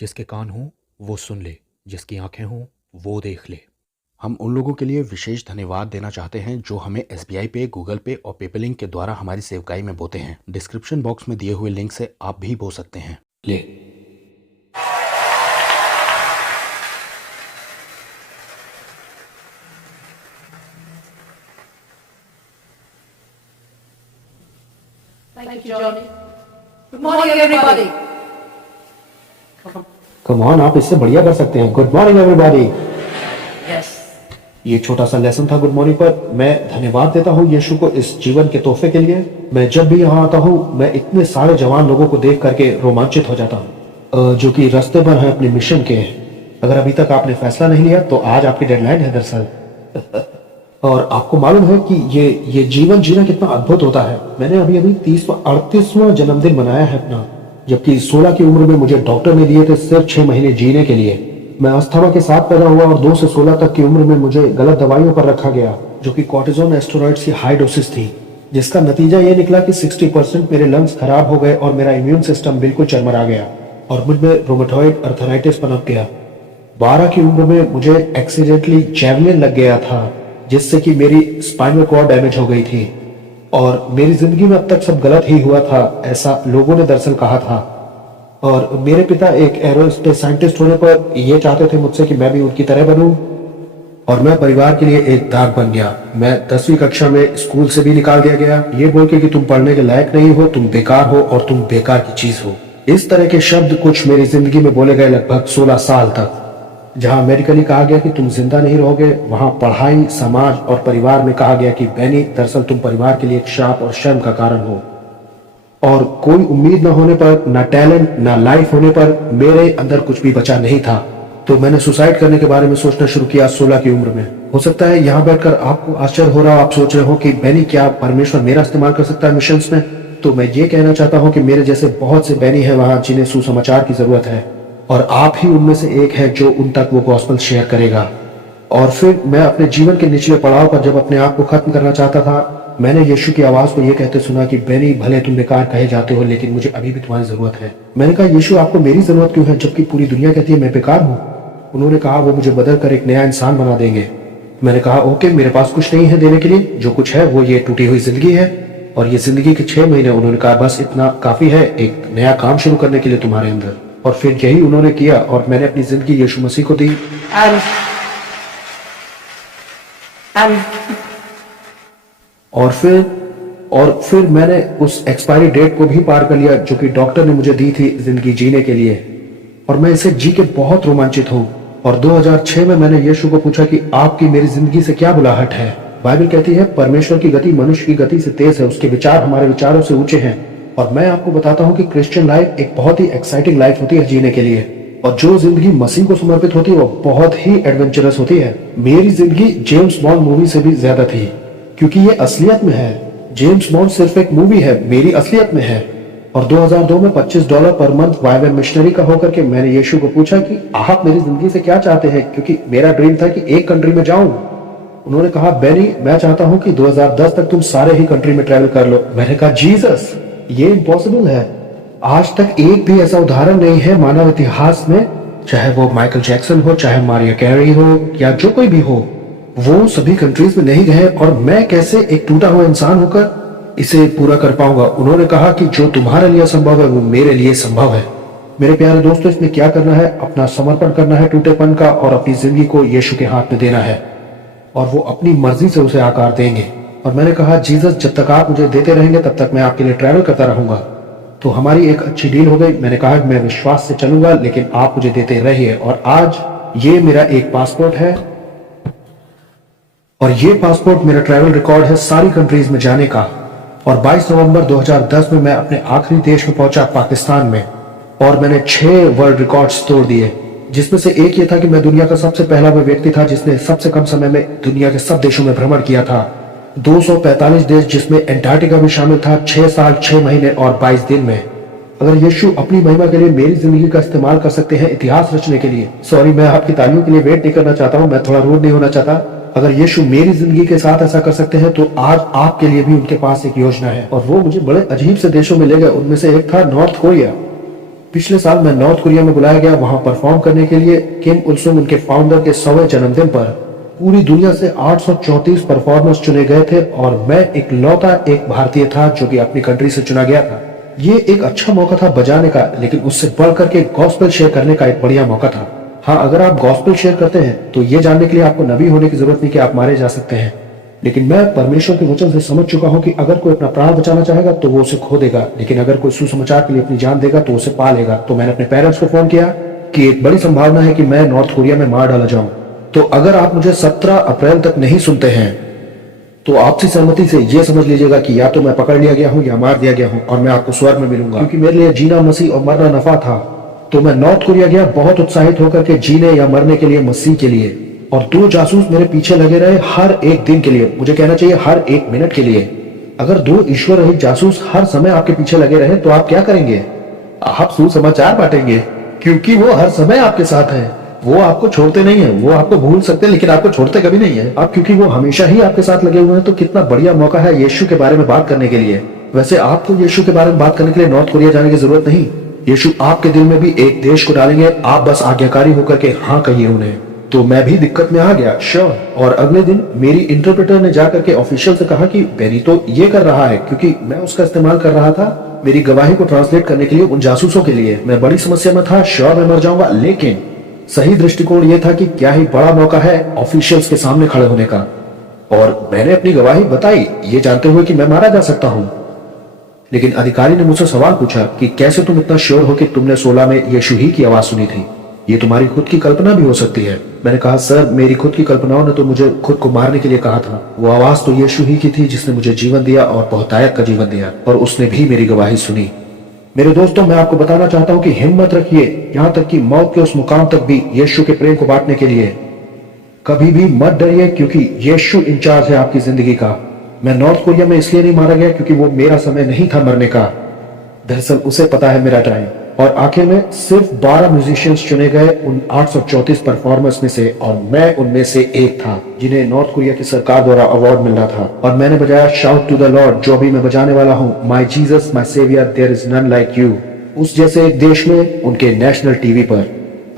जिसके कान हों वो सुन ले, जिसकी आंखें हों वो देख ले। हम उन लोगों के लिए विशेष धन्यवाद देना चाहते हैं जो हमें एसबीआई पे, गूगल पे और पेपलिंक के द्वारा हमारी सेवकाई में बोते हैं। डिस्क्रिप्शन बॉक्स में दिए हुए लिंक से आप भी बो सकते हैं। ले। Thank you, Johnny. Good morning, everybody. Come on, आप इससे बढ़िया कर सकते हैं। Good morning everybody. Yes. ये छोटा सा लेसन था गुड मॉर्निंग पर। मैं धन्यवाद देता हूँ यीशु को इस जीवन के तोहफे के लिए। मैं जब भी यहाँ आता हूँ मैं इतने सारे जवान लोगों को देख करके रोमांचित हो जाता हूँ जो कि रास्ते पर हैं अपने मिशन के। अगर अभी तक आपने फैसला नहीं लिया तो आज आपकी डेडलाइन है दरअसल। और आपको मालूम है कि ये जीवन जीना कितना अद्भुत होता है। मैंने अभी 38वां जन्मदिन मनाया है अपना, जबकि 16 की उम्र में मुझे डॉक्टर ने दिए थे सिर्फ 6 महीने जीने के लिए। मैं अस्थमा के साथ पैदा हुआ और 2 से 16 तक की उम्र में मुझे गलत दवाइयों पर रखा गया, जो कि कॉर्टिजोन एस्टेरॉइड्स की हाई डोसेस थी, जिसका नतीजा ये निकला कि 60% मेरे लंग्स खराब हो गए और मेरा इम्यून सिस्टम बिल्कुल चरमरा गया और मुझ में रोमेटॉइड अर्थराइटिस पनप गया। 12 की उम्र में मुझे एक्सीडेंटली जैवलिन लग गया था, जिससे कि मेरी स्पाइनल कॉर्ड डैमेज हो गई थी और मेरी जिंदगी में अब तक सब गलत ही हुआ था, ऐसा लोगों ने दरअसल कहा था। और मेरे पिता एक एरोस्पेस साइंटिस्ट होने पर ये चाहते थे मुझसे कि मैं भी उनकी तरह बनूं और मैं परिवार के लिए एक दाग बन गया। मैं 10वीं कक्षा में स्कूल से भी निकाल दिया गया, ये बोल के कि तुम पढ़ने के लायक नहीं हो, तुम बेकार हो और तुम बेकार की चीज हो। इस तरह के शब्द कुछ मेरी जिंदगी में बोले गए लगभग 16 साल तक। जहां मेडिकली कहा गया कि तुम जिंदा नहीं रहोगे, वहां पढ़ाई, समाज और परिवार में कहा गया कि बेनी दरअसल तुम परिवार के लिए एक श्राप और शर्म का कारण हो। और कोई उम्मीद न होने पर, ना टैलेंट ना लाइफ होने पर मेरे अंदर कुछ भी बचा नहीं था। तो मैंने सुसाइड करने के बारे में सोचना शुरू किया 16 की उम्र में। हो सकता है यहाँ बैठकर आपको आश्चर्य हो रहा हो, आप सोच रहे हो कि बेनी क्या परमेश्वर मेरा इस्तेमाल कर सकता है मिशंस में। तो मैं ये कहना चाहता हूँ कि मेरे जैसे बहुत से बेनी है वहां जिन्हें सुसमाचार की जरूरत है और आप ही उनमें से एक है जो उन तक वो गॉस्पेल शेयर करेगा। और फिर मैं अपने जीवन के निचले पड़ाव पर जब अपने आप को खत्म करना चाहता था, मैंने यीशु की आवाज को ये कहते सुना कि बेनी भले तुम बेकार कहे जाते हो लेकिन मुझे अभी भी तुम्हारी जरूरत है। मैंने कहा यीशु आपको मेरी जरूरत क्यों है जबकि पूरी दुनिया कहती है मैं बेकार हूँ। उन्होंने कहा वो मुझे बदल कर एक नया इंसान बना देंगे। मैंने कहा ओके, मेरे पास कुछ नहीं है देने के लिए, जो कुछ है वो ये टूटी हुई जिंदगी है। और ये जिंदगी के 6 महीने। उन्होंने कहा बस इतना काफी है एक नया काम शुरू करने के लिए तुम्हारे अंदर। और फिर यही उन्होंने किया और मैंने अपनी जिंदगी यीशु मसीह को दी। और फिर मैंने उस एक्सपायरी डेट को भी पार कर लिया जो कि डॉक्टर ने मुझे दी थी जिंदगी जीने के लिए, और मैं इसे जी के बहुत रोमांचित हूँ। और 2006 में मैंने यीशु को पूछा कि आपकी मेरी जिंदगी से क्या बुलाहट है। बाइबल कहती है परमेश्वर की गति मनुष्य की गति से तेज है, उसके विचार हमारे विचारों से ऊंचे हैं। और मैं आपको बताता हूँ कि क्रिश्चियन लाइफ एक बहुत ही एक्साइटिंग लाइफ होती है जीने के लिए, और जो जिंदगी मसीह को समर्पित होती है वो बहुत ही एडवेंचरस होती है। मेरी जिंदगी जेम्स बॉन्ड मूवी से भी ज्यादा थी, क्योंकि ये असलियत में है। जेम्स बॉन्ड सिर्फ एक मूवी है, मेरी असलियत में है। और 2002 में $25 पर मंथ वाइवे मिशनरी का होकर के मैंने यीशु को पूछा कि आप मेरी जिंदगी से क्या चाहते हैं, क्योंकि मेरा ड्रीम था कि एक कंट्री में जाऊं। उन्होंने कहा बेनी मैं चाहता हूं कि 2010 तक तुम सारे ही कंट्री में ट्रैवल कर लो। मैंने कहा जीसस ये इम्पॉसिबल है। आज तक एक भी ऐसा उदाहरण नहीं है मानव इतिहास में, चाहे वो माइकल जैक्सन हो, चाहे मारिया कैरी हो या जो कोई भी हो, वो सभी कंट्रीज में नहीं गए और मैं कैसे एक टूटा हुआ इंसान होकर इसे पूरा कर पाऊंगा। उन्होंने कहा कि जो तुम्हारे लिए संभव है वो मेरे लिए संभव है। मेरे प्यारे दोस्तों, इसमें क्या करना है, अपना समर्पण करना है टूटेपन का और अपनी जिंदगी को यीशु के हाथ में देना है और वो अपनी मर्जी से उसे आकार देंगे। और मैंने कहा जीसस जब तक आप मुझे देते रहेंगे तब तक मैं आपके लिए ट्रैवल करता रहूंगा। तो हमारी एक अच्छी डील हो गई। मैंने कहा मैं विश्वास से चलूंगा लेकिन आप मुझे देते रहिए। और आज ये मेरा एक पासपोर्ट है और ये पासपोर्ट मेरा ट्रैवल रिकॉर्ड है सारी कंट्रीज में जाने का। और 22 नवंबर 2010 में मैं अपने आखिरी देश में पहुंचा, पाकिस्तान में, और मैंने 6 वर्ल्ड रिकॉर्ड्स तोड़ दिए, जिसमें से एक ये था कि मैं दुनिया का सबसे पहला वो व्यक्ति था जिसने सबसे कम समय में दुनिया के सब देशों में भ्रमण किया था। 245 देश, जिसमें एंटार्क्टिका भी शामिल था, 6 साल 6 महीने और 22 दिन में। अगर यीशु अपनी महिमा के लिए मेरी जिंदगी का इस्तेमाल कर सकते हैं इतिहास रचने के लिए, सॉरी मैं आपकी तालियों के लिए वेट नहीं करना चाहता हूँ, मैं थोड़ा रूड नहीं होना चाहता। अगर यीशु मेरी जिंदगी के साथ ऐसा कर सकते हैं तो आज आपके लिए भी उनके पास एक योजना है। और वो मुझे बड़े अजीब से देशों में ले गए। उनमें से एक था नॉर्थ कोरिया। पिछले साल मैं नॉर्थ कोरिया में बुलाया गया वहां परफॉर्म करने के लिए। किम उल सुंग उनके फाउंडर के 100वें जन्मदिन पर पूरी दुनिया से 834 परफॉर्मर्स चुने गए थे और मैं इकलौता एक भारतीय था जो कि अपनी कंट्री से चुना गया था। ये एक अच्छा मौका था बजाने का, लेकिन उससे बढ़कर के गॉस्पेल शेयर करने का एक बढ़िया मौका था। हाँ, अगर आप गॉस्पेल शेयर करते हैं तो ये जानने के लिए आपको नबी होने की जरूरत नहीं कि आप मारे जा सकते हैं। लेकिन मैं परमेश्वर के वचन से समझ चुका हूँ कि अगर कोई अपना प्राण बचाना चाहेगा तो वो उसे खो देगा, लेकिन अगर कोई सुसमाचार के लिए अपनी जान देगा तो उसे पा लेगा। तो मैंने अपने पेरेंट्स को फोन किया कि एक बड़ी संभावना है कि मैं नॉर्थ कोरिया में मार डाला जाऊं। तो अगर आप मुझे 17 अप्रैल तक नहीं सुनते हैं तो आपसी सहमति से ये समझ लीजिएगा कि या तो मैं पकड़ लिया गया हूँ या मार दिया गया हूँ और मैं आपको स्वर्ग में मिलूंगा, क्योंकि मेरे लिए जीना मसीह और मरना नफा था। तो मैं नॉर्थ कोरिया गया बहुत उत्साहित होकर के जीने या मरने के लिए, मसीह के लिए। और 2 जासूस मेरे पीछे लगे रहे हर एक दिन के लिए, मुझे कहना चाहिए हर एक मिनट के लिए। अगर 2 ईश्वर रहित जासूस हर समय आपके पीछे लगे रहे तो आप क्या करेंगे? आप सुसमाचार बांटेंगे, क्योंकि वो हर समय आपके साथ है। वो आपको छोड़ते नहीं है। वो आपको भूल सकते हैं लेकिन आपको छोड़ते कभी नहीं है। आप क्योंकि वो हमेशा ही आपके साथ लगे हुए हैं, तो कितना बढ़िया मौका है यीशु के बारे में बात करने के लिए। वैसे आपको यीशु के बारे में बात करने के लिए नॉर्थ कोरिया जाने की जरूरत नहीं। यीशु आपके दिल में भी एक देश को डालेंगे, आप बस आज्ञाकारी होकर के हाँ कहिए उन्हें। तो मैं भी दिक्कत में आ गया, श्योर। और अगले दिन मेरी इंटरप्रेटर ने जाकर के ऑफिशियल से कहा कि बेरी तो ये कर रहा है, क्योंकि मैं उसका इस्तेमाल कर रहा था मेरी गवाही को ट्रांसलेट करने के लिए उन जासूसों के लिए। मैं बड़ी समस्या में था, श्योर मैं मर जाऊंगा, लेकिन सही दृष्टिकोण ये था कि क्या ही बड़ा मौका है ऑफिशियल्स के सामने खड़े होने का। और मैंने अपनी गवाही बताई ये जानते हुए कि मैं मारा जा सकता हूं। लेकिन अधिकारी ने मुझसे सवाल पूछा कि कैसे तुम इतना श्योर हो कि तुमने 16 में यीशु ही की आवाज सुनी थी? ये तुम्हारी खुद की कल्पना भी हो सकती है। मैंने कहा सर, मेरी खुद की कल्पनाओं ने तो मुझे खुद को मारने के लिए कहा था। वो आवाज तो यीशु ही की थी जिसने मुझे जीवन दिया और बहुतायत का जीवन दिया, और उसने भी मेरी गवाही सुनी। मेरे दोस्तों, मैं आपको बताना चाहता हूं कि हिम्मत रखिए, यहां तक कि मौत के उस मुकाम तक भी यीशु के प्रेम को बांटने के लिए। कभी भी मत डरिए, क्योंकि यीशु इंचार्ज है आपकी जिंदगी का। मैं नॉर्थ कोरिया में इसलिए नहीं मारा गया क्योंकि वो मेरा समय नहीं था मरने का। दरअसल उसे पता है मेरा टाइम। और आखिर में सिर्फ 12 म्यूजिशियंस चुने गए उन 834 परफॉर्मर्स में से, और मैं उनमें से एक था जिन्हें नॉर्थ कोरिया की सरकार द्वारा अवार्ड मिलना था। और मैंने बजाया शाउट टू द लॉर्ड, जो अभी मैं बजाने वाला हूँ, my Jesus my saviour there is none like you, उस जैसे एक देश में उनके नेशनल टीवी पर।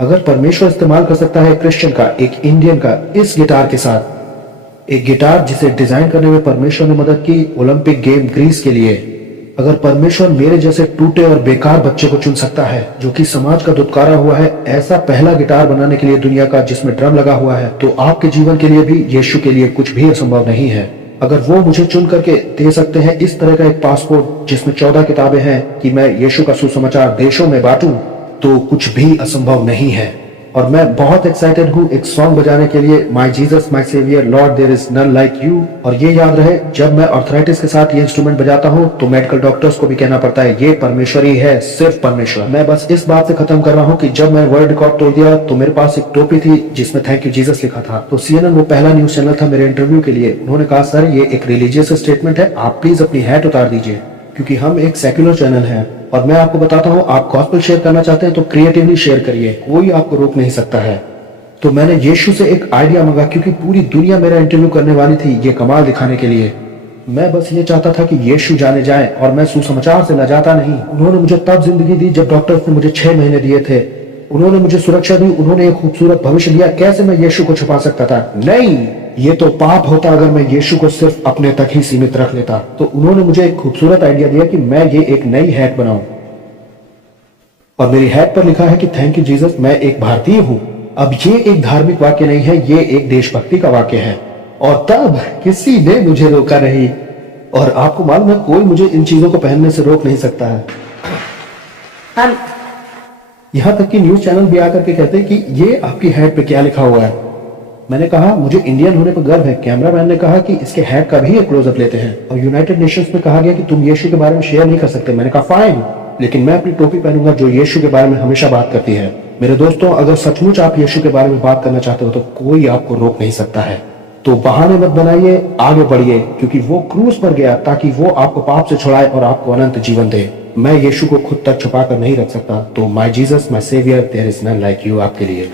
अगर परमेश्वर इस्तेमाल कर सकता है क्रिश्चियन का, एक इंडियन का, इस गिटार के साथ, एक गिटार जिसे डिजाइन करने में परमेश्वर ने मदद की ओलंपिक गेम ग्रीस के लिए, अगर परमेश्वर मेरे जैसे टूटे और बेकार बच्चे को चुन सकता है जो कि समाज का दुत्कारा हुआ है, ऐसा पहला गिटार बनाने के लिए दुनिया का जिसमें ड्रम लगा हुआ है, तो आपके जीवन के लिए भी, यीशु के लिए कुछ भी असंभव नहीं है। अगर वो मुझे चुन करके दे सकते हैं इस तरह का एक पासपोर्ट जिसमें 14 किताबें हैं कि मैं यीशु का सुसमाचार देशों में बांटूं, तो कुछ भी असंभव नहीं है। और मैं बहुत एक्साइटेड हूँ एक सॉन्ग बजाने के लिए, my Jesus my saviour lord there is none like you. और ये याद रहे, जब मैं आर्थराइटिस के साथ ये इंस्ट्रूमेंट बजाता हूँ तो मेडिकल डॉक्टर्स को भी कहना पड़ता है ये परमेश्वर ही है, सिर्फ परमेश्वर। मैं बस इस बात से खत्म कर रहा हूँ कि जब मैं वर्ल्ड रिकॉर्ड तोड़ दिया तो मेरे पास एक टोपी थी जिसमें थैंक यू जीसस लिखा था। तो CNN वो पहला न्यूज चैनल था मेरे इंटरव्यू के लिए। उन्होंने कहा सर ये एक रिलीजियस स्टेटमेंट है, आप प्लीज अपनी हैट उतार दीजिए, क्योंकि हम एक सेक्युलर चैनल है। और मैं आपको बताता हूँ, आप गॉस्पेल शेयर करना चाहते हैं तो क्रिएटिवली शेयर करिए, कोई आपको रोक नहीं सकता है। तो मैंने यीशु से एक आइडिया मांगा, क्योंकि पूरी दुनिया मेरा इंटरव्यू करने वाली थी ये कमाल दिखाने के लिए। मैं बस ये चाहता था कि यीशु जाने जाए, और मैं सुसमाचार से लजाता नहीं। उन्होंने मुझे तब जिंदगी दी जब डॉक्टर्स ने मुझे 6 महीने दिए थे। उन्होंने मुझे सुरक्षा दी, उन्होंने एक खूबसूरत भविष्य दिया। कैसे मैं यीशु को छुपा सकता था? नहीं, ये तो पाप होता अगर मैं यीशु को सिर्फ अपने तक ही सीमित रख लेता। तो उन्होंने मुझे एक खूबसूरत आइडिया दिया कि मैं ये एक नई हैट बनाऊं, और मेरी हैट पर लिखा है कि थैंक यू जीसस, मैं एक भारतीय हूं। अब ये एक धार्मिक वाक्य नहीं है, ये एक देशभक्ति का वाक्य है। और तब किसी ने मुझे रोका नहीं। और आपको मालूम है, कोई मुझे इन चीजों को पहनने से रोक नहीं सकता है। हम यहाँ तक कि न्यूज चैनल भी आकर के कहते हैं कि ये आपकी हैट पे क्या लिखा हुआ है। मैंने कहा मुझे इंडियन होने पर गर्व है। कैमरामैन ने कहा कि इसके हैट का भी एक क्लोजअप लेते हैं। और यूनाइटेड नेशंस में कहा गया कि तुम यीशु के बारे में शेयर नहीं कर सकते। मैंने कहा फाइन, लेकिन मैं अपनी टोपी पहनूंगा जो यीशु के बारे में हमेशा बात करती है। मेरे दोस्तों, अगर सचमुच आप यीशु के बारे में बात करना चाहते हो तो कोई आपको रोक नहीं सकता है। तो बहाने मत बनाइए, आगे बढ़िए, क्योंकि वो क्रूस पर गया ताकि वो आपको पाप से छुड़ाए और आपको अनंत जीवन दे। मैं यीशु को खुद तक छुपा कर नहीं रख सकता। तो my Jesus my saviour there is none like you आपके लिए।